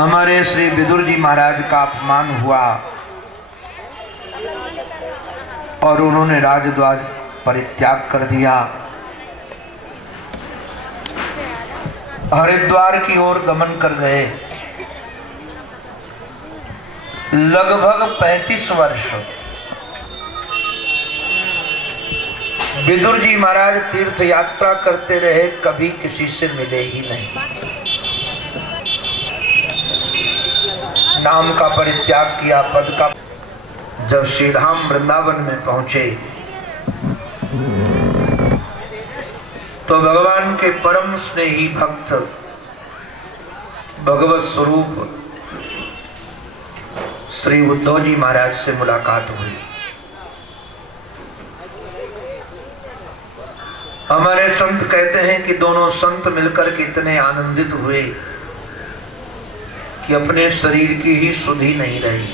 हमारे श्री विदुर जी महाराज का अपमान हुआ और उन्होंने राजद्वार परित्याग कर दिया। हरिद्वार की ओर गमन कर गए। लगभग 35 वर्ष विदुर जी महाराज तीर्थ यात्रा करते रहे, कभी किसी से मिले ही नहीं। नाम का परित्याग किया, पद का। जब श्री धाम वृंदावन में पहुंचे तो भगवान के परम स्नेही भक्त भगवत स्वरूप श्री उद्धव जी महाराज से मुलाकात हुई। हमारे संत कहते हैं कि दोनों संत मिलकर के इतने आनंदित हुए कि अपने शरीर की ही सुधि नहीं रही।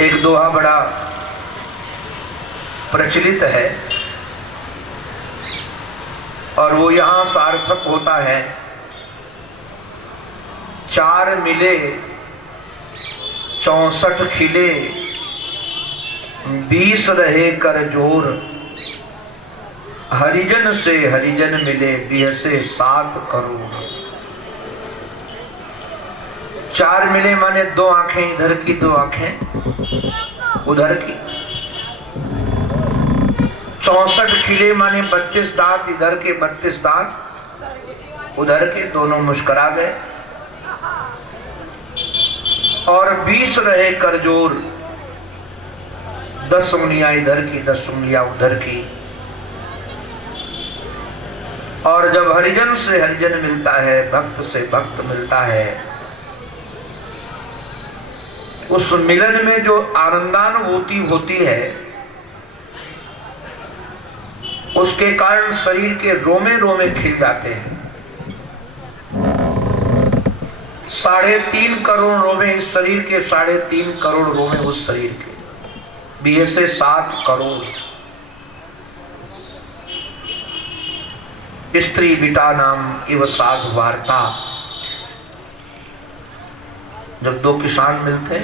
एक दोहा बड़ा प्रचलित है और वो यहां सार्थक होता है। 4 मिले 64 खिले, 20 रहे कर जोर, हरिजन से हरिजन मिले बिहसे 7 करोड़। 4 मिले माने 2 आंखें इधर की, 2 आंखें उधर की। 64 खिले माने 32 दांत इधर के, 32 दांत उधर के, दोनों मुस्कुरा गए। और 20 रहे कर जोर, 10 उंगलियां इधर की, 10 उंगलियां उधर की। और जब हरिजन से हरिजन मिलता है, भक्त से भक्त मिलता है, उस मिलन में जो आनंदानुभूति होती है उसके कारण शरीर के रोमे रोमे खिल जाते हैं। 3.5 करोड़ रोमे इस शरीर के, 3.5 करोड़ रोमे उस शरीर के, बीए से 7 करोड़। स्त्री बिटा नाम इव साधु वार्ता। जब 2 किसान मिलते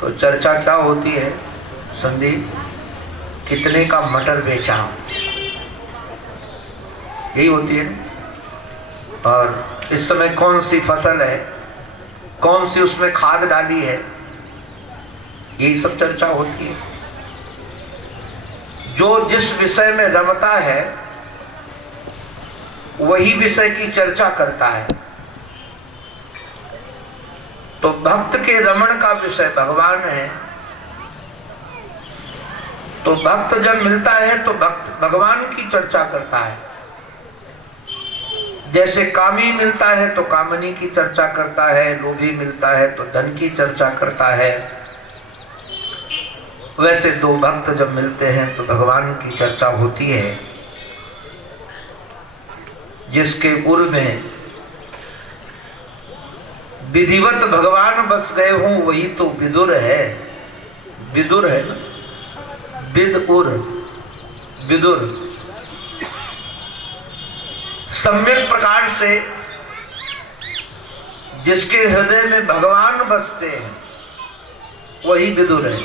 तो चर्चा क्या होती है? संदीप, कितने का मटर बेचा? यही होती है। और इस समय कौन सी फसल है, कौन सी उसमें खाद डाली है, यही सब चर्चा होती है। जो जिस विषय में रमता है वही विषय की चर्चा करता है। तो भक्त के रमण का विषय भगवान है। तो भक्त जब मिलता है तो भक्त भगवान की चर्चा करता है। जैसे कामी मिलता है तो कामनी की चर्चा करता है, लोभी मिलता है तो धन की चर्चा करता है। वैसे 2 भक्त जब मिलते हैं तो भगवान की चर्चा होती है। जिसके उर में विधिवत भगवान बस गए हों वही तो विदुर है। विदुर है ना, विद उर, विदुर। सम्यक प्रकार से जिसके हृदय में भगवान बसते हैं वही विदुर है।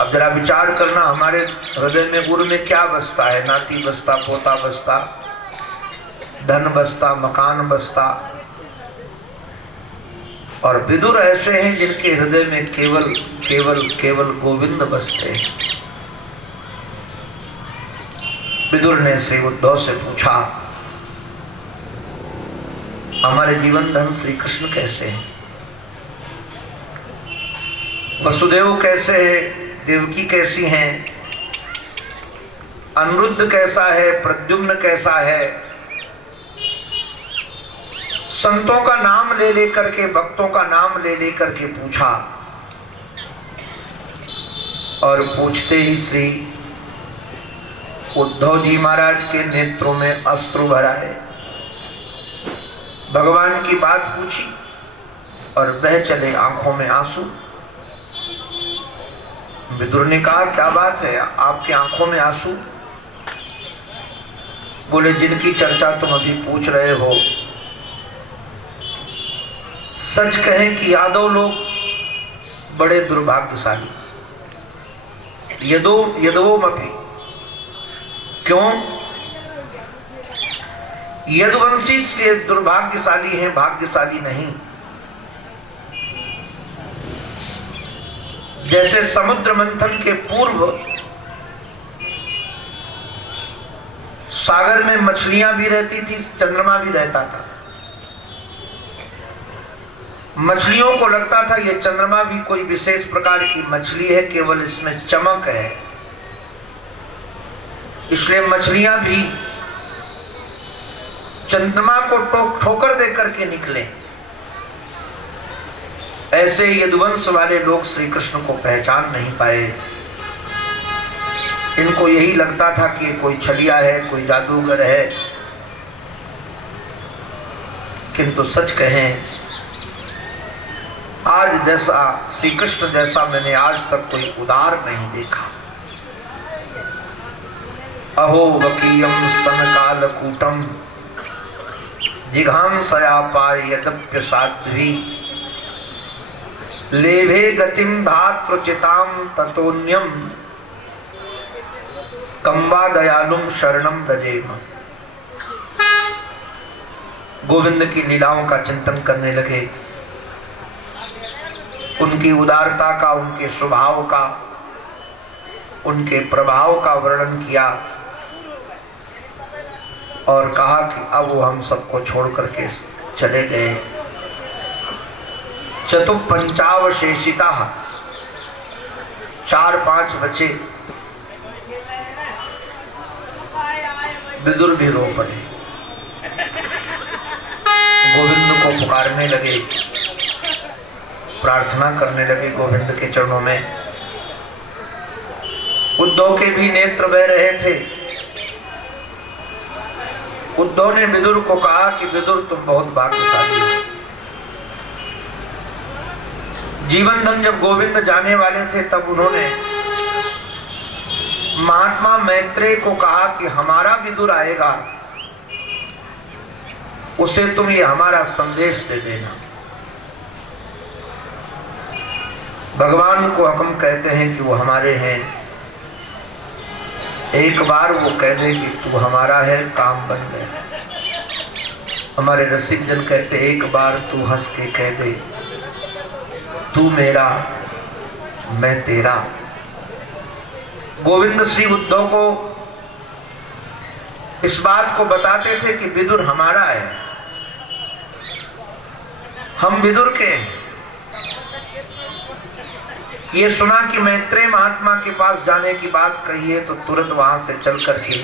अब जरा विचार करना, हमारे हृदय में उर में क्या बसता है? नाती बसता, पोता बसता, धन बसता, मकान बसता। और विदुर ऐसे हैं जिनके हृदय में केवल केवल केवल गोविंद बसते हैं। विदुर ने श्री उद्धव से पूछा, हमारे जीवन धन श्री कृष्ण कैसे हैं? वसुदेव कैसे है? देवकी कैसी हैं? अनिरुद्ध कैसा है? प्रद्युम्न कैसा है? संतों का नाम ले लेकर के, भक्तों का नाम ले लेकर के पूछा। और पूछते ही श्री उद्धव जी महाराज के नेत्रों में अश्रु भरा है। भगवान की बात पूछी और बह चले आंखों में आंसू। विदुर ने कहा, क्या बात है, आपकी आंखों में आंसू? बोले जिनकी चर्चा तुम अभी पूछ रहे हो, सच कहें कि यादव लोग बड़े दुर्भाग्यशाली, यदवोमपि। क्यों? यदुवंशी इसलिए दुर्भाग्यशाली हैं, भाग्यशाली नहीं। जैसे समुद्र मंथन के पूर्व सागर में मछलियां भी रहती थी, चंद्रमा भी रहता था। मछलियों को लगता था ये चंद्रमा भी कोई विशेष प्रकार की मछली है, केवल इसमें चमक है, इसलिए मछलियां भी चंद्रमा को ठोकर दे करके निकले। ऐसे यदुवंश वाले लोग श्री कृष्ण को पहचान नहीं पाए। इनको यही लगता था कि कोई छलिया है, कोई जादूगर है। किंतु सच कहें, आज जैसा श्री कृष्ण जैसा मैंने आज तक कोई उदार नहीं देखा। अहो वकीयम स्तन कालकूटम जिघांसया पारयदप्य साध्वी लेभे गतिम धात्रुचिताम ततोन्यम कंबा दयालुम शरणम रजेम। गोविंद की लीलाओं का चिंतन करने लगे, उनकी उदारता का, उनके स्वभाव का, उनके प्रभाव का वर्णन किया और कहा कि अब वो हम सबको छोड़ करके चले गए। चतुपंचावशेषिता, 4-5 बचे। विदुर भी रो पड़े, गोविंद को पुकारने लगे, प्रार्थना करने लगे गोविंद के चरणों में। उद्धव के भी नेत्र बह रहे थे। उद्धव ने विदुर को कहा कि विदुर तुम बहुत भाग्यशाली हो। जीवन धन जब गोविंद जाने वाले थे तब उन्होंने महात्मा मैत्रेय को कहा कि हमारा विदुर आएगा, उसे तुम ये हमारा संदेश दे देना। भगवान को हुक्म कहते हैं कि वो हमारे हैं, एक बार वो कह दे कि तू हमारा है, काम बन गया। हमारे रसिक जन कहते एक बार तू हंस के कह दे तू मेरा मैं तेरा। गोविंद श्री उद्धव को इस बात को बताते थे कि विदुर हमारा है, हम विदुर के हैं। ये सुना कि मैत्रेय महात्मा के पास जाने की बात कही है तो तुरंत वहां से चल करके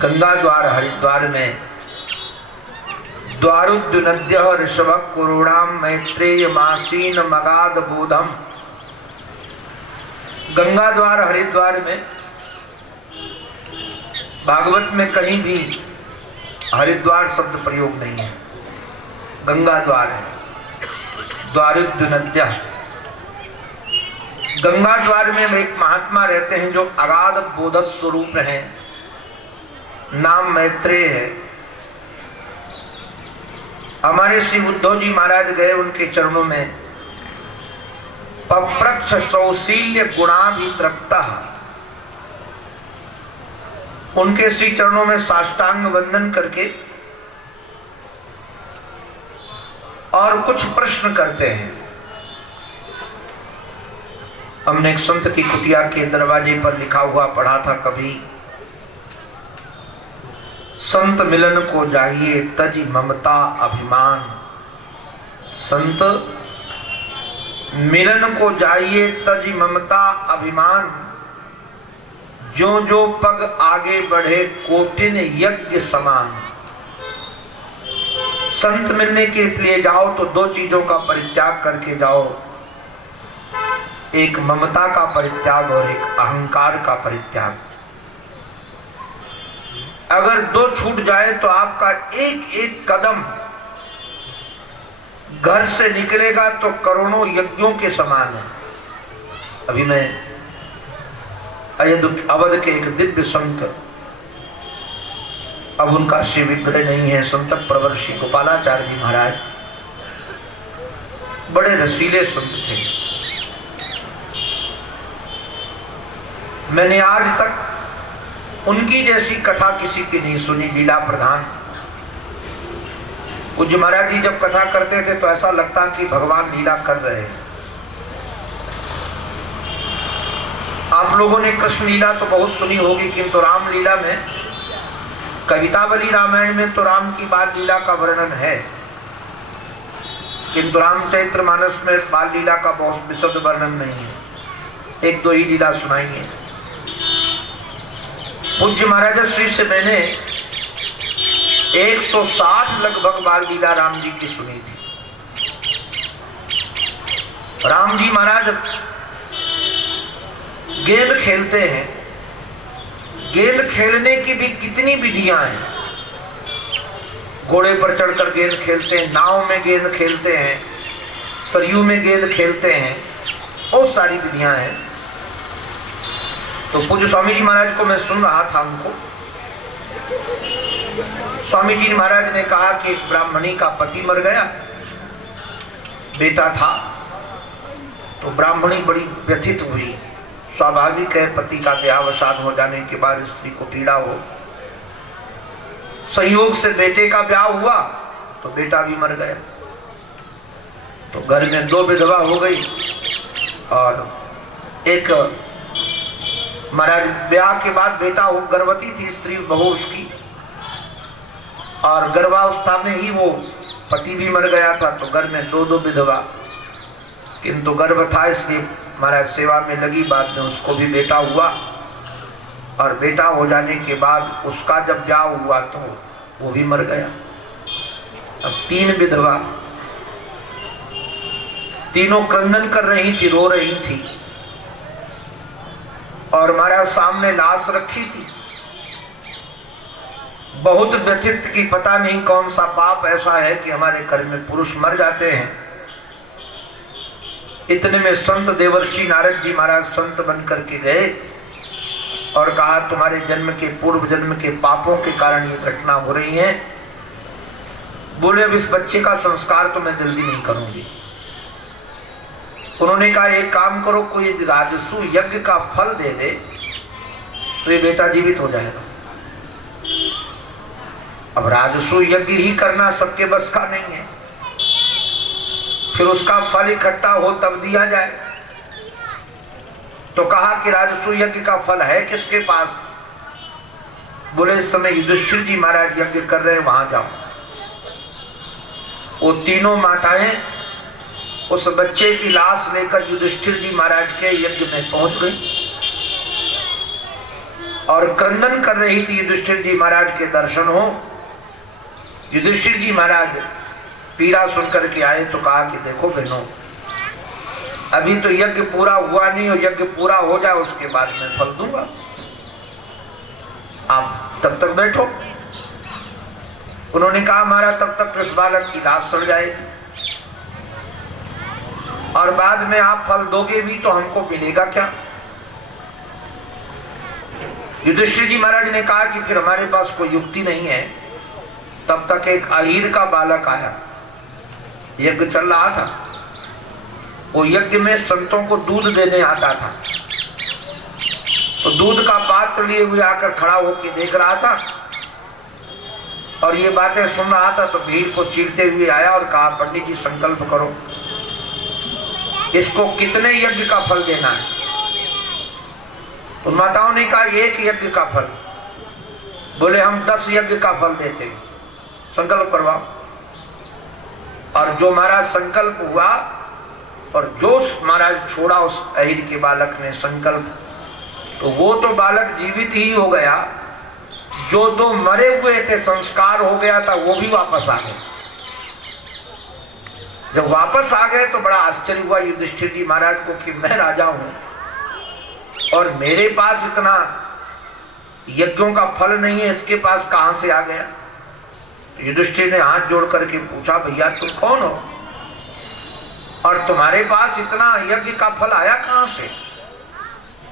गंगा द्वार हरिद्वार में द्वारुद्युनद्य ऋषभ कुरुणाम मैत्रेय मासीन मगाध बोधम। गंगा द्वार हरिद्वार में भागवत में कहीं भी हरिद्वार शब्द प्रयोग नहीं है, गंगा द्वार है, द्वारुद्युनद्य। गंगा द्वार में एक महात्मा रहते हैं जो अगाध बोध स्वरूप हैं, नाम मैत्रेय है। हमारे श्री उद्धव जी महाराज गए उनके चरणों में, पप्रच्छ सौशील्य गुणाभितृप्ता, उनके श्री चरणों में साष्टांग वंदन करके और कुछ प्रश्न करते हैं। हमने एक संत की कुटिया के दरवाजे पर लिखा हुआ पढ़ा था कभी, संत मिलन को जाइए तज ममता अभिमान। संत मिलन को जाइए तज ममता अभिमान, जो जो पग आगे बढ़े कोटिन यज्ञ समान। संत मिलने के लिए जाओ तो दो चीजों का परित्याग करके जाओ, एक ममता का परित्याग और एक अहंकार का परित्याग। अगर दो छूट जाए तो आपका एक एक कदम घर से निकलेगा तो करोड़ों यज्ञों के समान है। अभी मैं अवध के एक दिव्य संत अब उनका शिव विग्रह नहीं है। संत प्रवर श्री गोपालाचार्य जी महाराज बड़े रसीले संत थे। मैंने आज तक उनकी जैसी कथा किसी की नहीं सुनी। लीला प्रधान पूज्य महाराज जी जब कथा करते थे तो ऐसा लगता कि भगवान लीला कर रहे हैं। आप लोगों ने कृष्ण लीला तो बहुत सुनी होगी, किंतु राम लीला में, कवितावली रामायण में तो राम की बाल लीला का वर्णन है, किंतु रामचरित्र मानस में बाल लीला का बहुत विशद वर्णन नहीं है। एक दो ही लीला सुनाई है। पूज्य महाराज श्री से मैंने 160 लगभग बाल लीला राम जी की सुनी थी। राम जी महाराज गेंद खेलते हैं। गेंद खेलने की भी कितनी विधियां हैं। घोड़े पर चढ़कर गेंद खेलते हैं, नाव में गेंद खेलते हैं, सरयू में गेंद खेलते हैं, बहुत सारी विधियां हैं। तो पूज्य स्वामी जी महाराज को मैं सुन रहा था उनको। स्वामी जी महाराज ने कहा कि एक ब्राह्मणी का पति मर गया, बेटा था, तो ब्राह्मणी बड़ी व्यथित हुई। स्वाभाविक है, पति का देहावसान हो जाने के बाद स्त्री को पीड़ा हो। संयोग से बेटे का ब्याह हुआ तो बेटा भी मर गया, तो घर में दो विधवा हो गई। और एक महाराज ब्याह के बाद बेटा हो, गर्भवती थी स्त्री बहू उसकी, और गर्भावस्था में ही वो पति भी मर गया था, तो घर में दो दो विधवा। किंतु गर्भ था इसलिए महाराज सेवा में लगी। बाद में उसको भी बेटा हुआ, और बेटा हो जाने के बाद उसका जब ब्याह हुआ तो वो भी मर गया। अब 3 विधवा, तीनों क्रंदन कर रही थी, रो रही थी, और महाराज सामने लाश रखी थी। बहुत व्यथित की पता नहीं कौन सा पाप ऐसा है कि हमारे घर में पुरुष मर जाते हैं। इतने में संत देवर्षि नारद जी महाराज संत बन करके गए और कहा, तुम्हारे जन्म के पूर्व जन्म के पापों के कारण ये घटना हो रही है। बोले, अब इस बच्चे का संस्कार तो मैं जल्दी नहीं करूंगी। उन्होंने कहा, एक काम करो, कोई राजसु यज्ञ का फल दे दे तो ये बेटा जीवित हो जाएगा। अब राजसु यज्ञ ही करना सबके बस का नहीं है, फिर उसका फल इकट्ठा हो तब दिया जाए। तो कहा कि राजसु यज्ञ का फल है किसके पास? बोले, इस समय युधिष्ठिर जी महाराज यज्ञ कर रहे हैं, वहां जाओ। वो तीनों माताएं उस बच्चे की लाश लेकर युधिष्ठिर जी महाराज के यज्ञ में पहुंच गई और क्रंदन कर रही थी। युधिष्ठिर जी महाराज के दर्शन हो। युधिष्ठिर जी महाराज पीड़ा सुनकर के आए तो कहा कि देखो बहनों, अभी तो यज्ञ पूरा हुआ नहीं, और यज्ञ पूरा हो जाए उसके बाद मैं फल दूंगा, आप तब तक बैठो। उन्होंने कहा, हमारा तब तक इस बालक की लाश सड़ जाएगी, और बाद में आप फल दोगे भी तो हमको मिलेगा क्या? युधिष्ठिर जी महाराज ने कहा कि फिर हमारे पास कोई युक्ति नहीं है। तब तक एक अहीर का बालक आया, यज्ञ चल रहा था। वो यज्ञ में संतों को दूध देने आता था, तो दूध का पात्र लिए हुए आकर खड़ा होकर देख रहा था और ये बातें सुन रहा था। तो भीड़ को चीरते हुए आया और कहा, पंडित जी संकल्प करो, इसको कितने यज्ञ का फल देना है? तो माताओं ने कहा, 1 यज्ञ का फल। बोले, हम 10 यज्ञ का फल देते हैं, संकल्प करवाओ। और जो महाराज संकल्प हुआ और जो महाराज छोड़ा उस अहीर के बालक ने संकल्प, तो वो तो बालक जीवित ही हो गया। जो 2 मरे हुए थे, संस्कार हो गया था, वो भी वापस आ गए। जब वापस आ गए तो बड़ा आश्चर्य हुआ युधिष्ठिर जी महाराज को कि मैं राजा हूं और मेरे पास इतना यज्ञों का फल नहीं है, इसके पास कहां से आ गया? युधिष्ठिर ने हाथ जोड़ करके पूछा, भैया तुम कौन हो और तुम्हारे पास इतना यज्ञ का फल आया कहां से?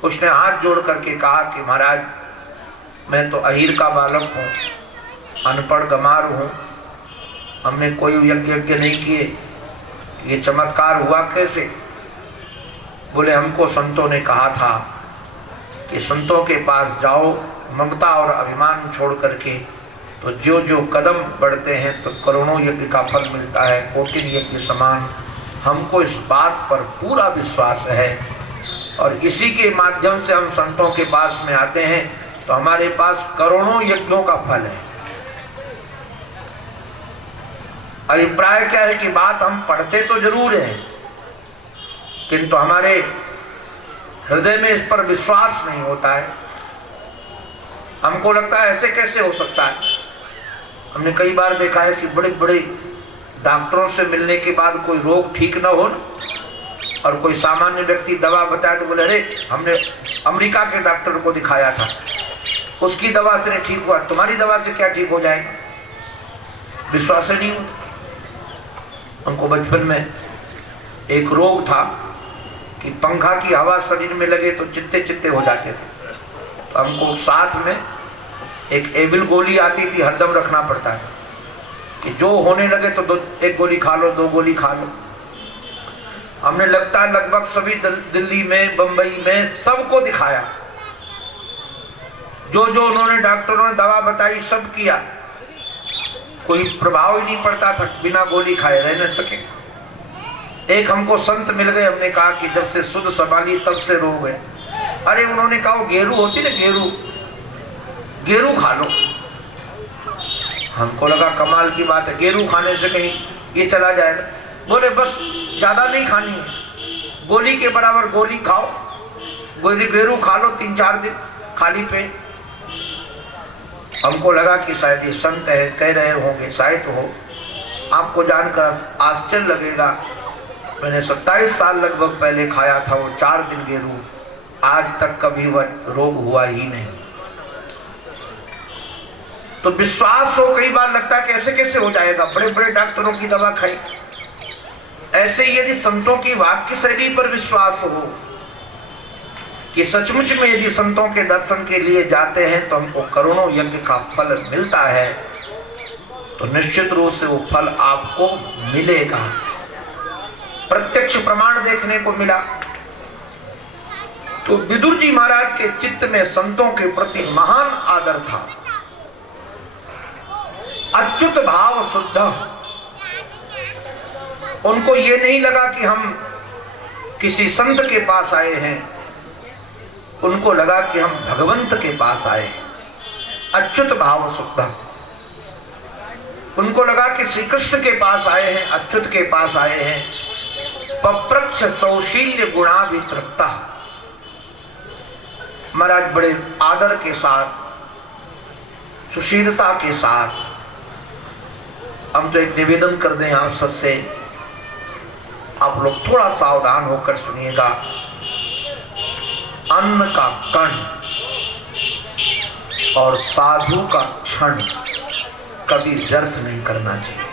उसने हाथ जोड़ करके कहा कि महाराज, मैं तो अहीर का बालक हूं अनपढ़ गमार हूँ, हमने कोई यज्ञ नहीं किए, ये चमत्कार हुआ कैसे? बोले हमको संतों ने कहा था कि संतों के पास जाओ ममता और अभिमान छोड़ करके, तो जो जो कदम बढ़ते हैं तो करोड़ों यज्ञ का फल मिलता है, कोटि यज्ञ समान। हमको इस बात पर पूरा विश्वास है और इसी के माध्यम से हम संतों के पास में आते हैं तो हमारे पास करोड़ों यज्ञों का फल है। अभिप्राय क्या है कि बात हम पढ़ते तो जरूर हैं, किंतु हमारे हृदय में इस पर विश्वास नहीं होता है। हमको लगता है ऐसे कैसे हो सकता है। हमने कई बार देखा है कि बड़े बड़े डॉक्टरों से मिलने के बाद कोई रोग ठीक ना हो और कोई सामान्य व्यक्ति दवा बताए तो बोले अरे हमने अमेरिका के डॉक्टर को दिखाया था, उसकी दवा से नहीं ठीक हुआ, तुम्हारी दवा से क्या ठीक हो जाएगा? विश्वास नहीं होता। हमको बचपन में एक रोग था कि पंखा की हवा शरीर में लगे तो चित्ते चित्ते हो जाते थे, तो हमको साथ में एक एविल गोली आती थी, हरदम रखना पड़ता है कि जो होने लगे तो एक गोली खा लो, 2 गोली खा लो। हमने लगता है लगभग सभी दिल्ली में, बंबई में सबको दिखाया, जो जो उन्होंने डॉक्टरों ने दवा बताई सब किया, कोई प्रभाव ही नहीं पड़ता था, बिना गोली खाए रह न सके। एक हमको संत मिल गए, हमने कहा कि जब से सुध संभाली तब से रोग है। अरे उन्होंने कहा गेरू होती ना, गेरू खा लो। हमको लगा कमाल की बात है, गेरू खाने से कहीं ये चला जाएगा। बोले बस ज्यादा नहीं खानी है, गोली के बराबर गोली खाओ, गेरू खा लो 3-4 दिन खाली पेट। हमको लगा कि शायद ये संत है, कह रहे होंगे, शायद हो। आपको जानकर आश्चर्य लगेगा, मैंने 27 साल लगभग पहले खाया था वो 4 दिन गेरू, आज तक कभी वह रोग हुआ ही नहीं। तो विश्वास हो, कई बार लगता है कैसे कैसे हो जाएगा, बड़े बड़े डॉक्टरों की दवा खाई। ऐसे यदि संतों की वाक्य शैली पर विश्वास हो कि सचमुच में यदि संतों के दर्शन के लिए जाते हैं तो हमको करोड़ों यज्ञ का फल मिलता है, तो निश्चित रूप से वो फल आपको मिलेगा। प्रत्यक्ष प्रमाण देखने को मिला। तो विदुर जी महाराज के चित्त में संतों के प्रति महान आदर था, अच्युत भाव शुद्ध। उनको ये नहीं लगा कि हम किसी संत के पास आए हैं, उनको लगा कि हम भगवंत के पास आए। अच्युत भाव शुद्ध। उनको लगा कि श्री कृष्ण के पास आए हैं, अच्युत के पास आए हैं। पप्रक्ष सौशील्य गुणावितृप्ता। महाराज बड़े आदर के साथ, सुशीलता के साथ, हम तो एक निवेदन कर दें आप सबसे, आप लोग थोड़ा सावधान होकर सुनिएगा। अन्न का कण और साधु का क्षण कभी व्यर्थ नहीं करना चाहिए।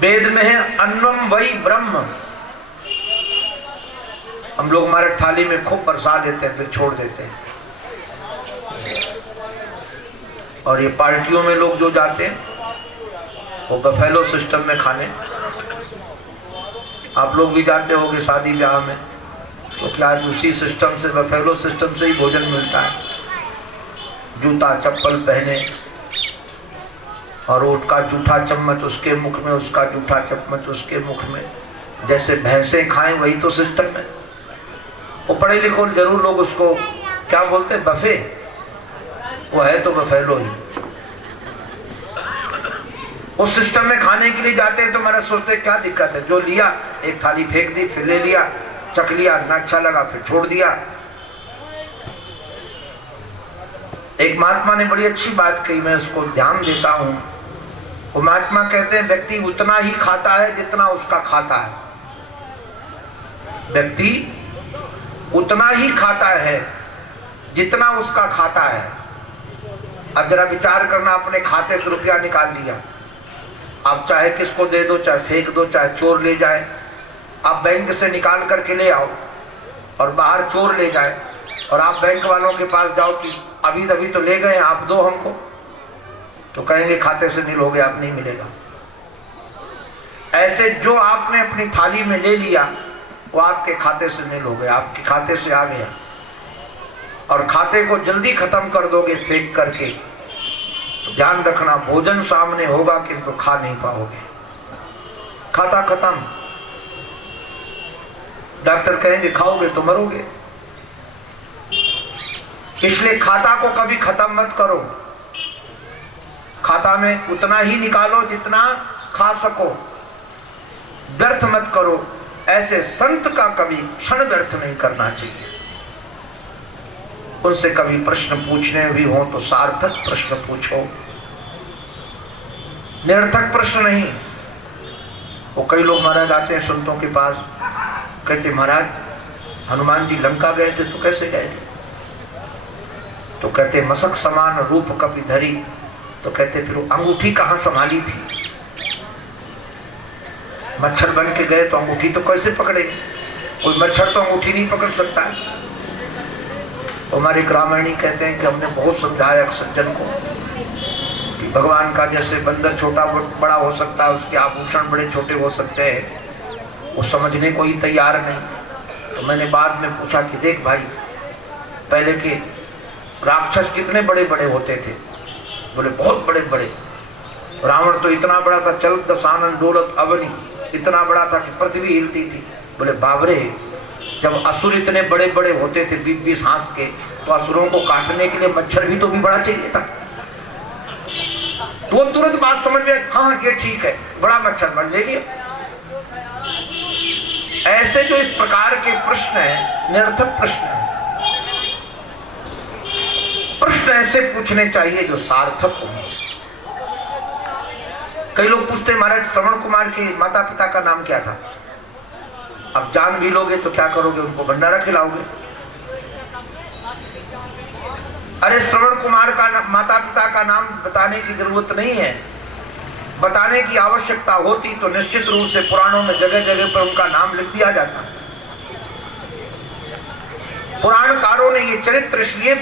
वेद में है अन्नम वही ब्रह्म। हम लोग हमारे थाली में खूब बरसा लेते हैं फिर छोड़ देते हैं। और ये पार्टियों में लोग जो जाते हैं वो बफेलो सिस्टम में खाने, आप लोग भी जाते होंगे शादी ब्याह में, तो क्या उसी सिस्टम से, बफेलो सिस्टम से ही भोजन मिलता है। जूता चप्पल पहने और उसका जूठा चम्मच उसके मुख में, उसका जूठा चम्मच उसके मुख में, जैसे भैंसें खाएं वही तो सिस्टम है। वो पढ़े लिखो जरूर लोग उसको क्या बोलते हैं, बफे, वो है तो बफेलो ही। उस सिस्टम में खाने के लिए जाते हैं तो मैंने सोचते क्या दिक्कत है, जो लिया एक थाली फेंक दी, फिर ले लिया, चख लिया, ना अच्छा लगा फिर छोड़ दिया। एक महात्मा ने बड़ी अच्छी बात कही, मैं उसको ध्यान देता हूं। वो महात्मा कहते हैं व्यक्ति उतना ही खाता है जितना उसका खाता है। व्यक्ति उतना ही खाता है जितना उसका खाता है। अब जरा विचार करना, अपने खाते से रुपया निकाल लिया, आप चाहे किसको दे दो, चाहे फेंक दो, चाहे चोर ले जाए। आप बैंक से निकाल करके ले आओ और बाहर चोर ले जाए और आप बैंक वालों के पास जाओ कि अभी तभी तो ले गए, आप दो हमको, तो कहेंगे खाते से नहीं लोगे आप, नहीं मिलेगा। ऐसे जो आपने अपनी थाली में ले लिया वो आपके खाते से नहीं लोगे, आपके खाते से आ गया, और खाते को जल्दी खत्म कर दोगे फेंक करके, तो ध्यान रखना भोजन सामने होगा किंतु खा नहीं पाओगे, खाता खत्म। डॉक्टर कहेंगे खाओगे तो मरोगे। इसलिए खाता को कभी खत्म मत करो, खाता में उतना ही निकालो जितना खा सको, व्यर्थ मत करो। ऐसे संत का कभी क्षण व्यर्थ नहीं करना चाहिए। उनसे कभी प्रश्न पूछने भी हो तो सार्थक प्रश्न पूछो, निरर्थक प्रश्न नहीं। वो कई लोग महाराज आते हैं संतों के पास, कहते महाराज हनुमान जी लंका गए थे तो कैसे गए थे? तो कहते मसक समान रूप कपि धरी। तो कहते फिर अंगूठी कहां संभाली थी? मच्छर बन के गए तो अंगूठी तो कैसे पकड़े? कोई मच्छर तो अंगूठी नहीं पकड़ सकता है। तो हमारे ग्रामीणी कहते हैं कि हमने बहुत समझाया सज्जन को कि भगवान का जैसे बंदर छोटा बड़ा हो सकता है, उसके आभूषण बड़े छोटे हो सकते हैं, वो समझने को ही तैयार नहीं। तो मैंने बाद में पूछा कि देख भाई, पहले के राक्षस कितने बड़े बड़े होते थे? बोले बहुत बड़े बड़े। रावण तो इतना बड़ा था, चल दसानन डोलत अवनी, इतना बड़ा था कि पृथ्वी हिलती थी। बोले बाबरे, जब असुर इतने बड़े बड़े होते थे 20-20 हाथ के, तो असुरों को काटने के लिए मच्छर भी तो भी बड़ा चाहिए था। तो तुरंत बात समझ में, हाँ ये ठीक है, बड़ा मच्छर बन ले लिया। ऐसे जो इस प्रकार के प्रश्न है निरर्थक प्रश्न है। प्रश्न ऐसे पूछने चाहिए जो सार्थक हो। कई लोग पूछते महाराज श्रवण कुमार के माता पिता का नाम क्या था? अब जान भी लोगे तो क्या करोगे? उनको भंडारा खिलाओगे? अरे श्रवण कुमार का माता पिता का नाम बताने की जरूरत नहीं है। बताने की आवश्यकता होती तो निश्चित रूप से पुराणों में जगह जगह पर उनका नाम लिख दिया जाता। पुराणकारों ने ये चरित्र इसलिए